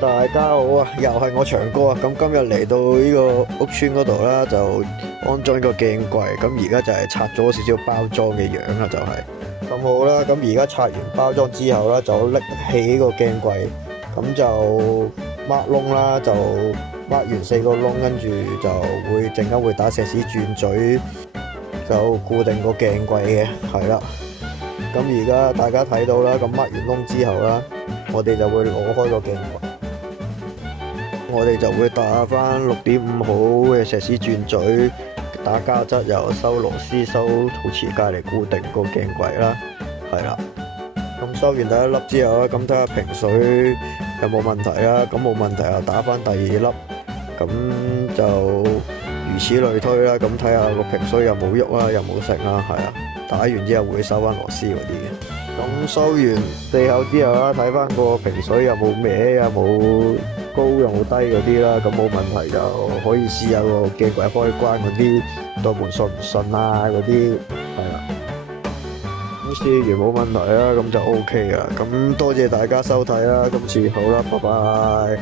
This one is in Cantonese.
大家好啊，又係我長哥啊。咁今日嚟到呢個屋村嗰度啦，就安裝呢個鏡櫃。咁而家就係拆咗少少包裝嘅樣啦，就係咁好啦。咁而家拆完包裝之後啦，就拎起呢個鏡櫃，咁就掹窿啦，就掹完4個窿，跟住就會陣間會打石屎轉嘴，就固定個鏡櫃嘅，係啦。咁而家大家睇到啦，咁掹完窿之後啦，我哋就會攞開個鏡櫃。我哋就會打翻6.5號嘅石屎轉嘴，打膠質，又收螺絲、收陶瓷界嚟固定個鏡櫃啦，係啦。咁收完第一粒之後啦，咁睇下瓶水有冇問題啦，咁冇問題又打翻第2粒，咁就如此類推啦。咁睇下個瓶水有冇喐啦，有冇食啦，係啊。打完之後會收翻螺絲嗰啲嘅。咁收完4口之後啦，睇翻個瓶水有冇歪，有冇高，有冇低嗰啲啦。咁冇問題就可以試下個鏡櫃開關嗰啲對門順唔順啊嗰啲，係啦。咁試完冇問題啦，咁就 OK 噶。咁多謝大家收睇啦，今次好啦，拜拜。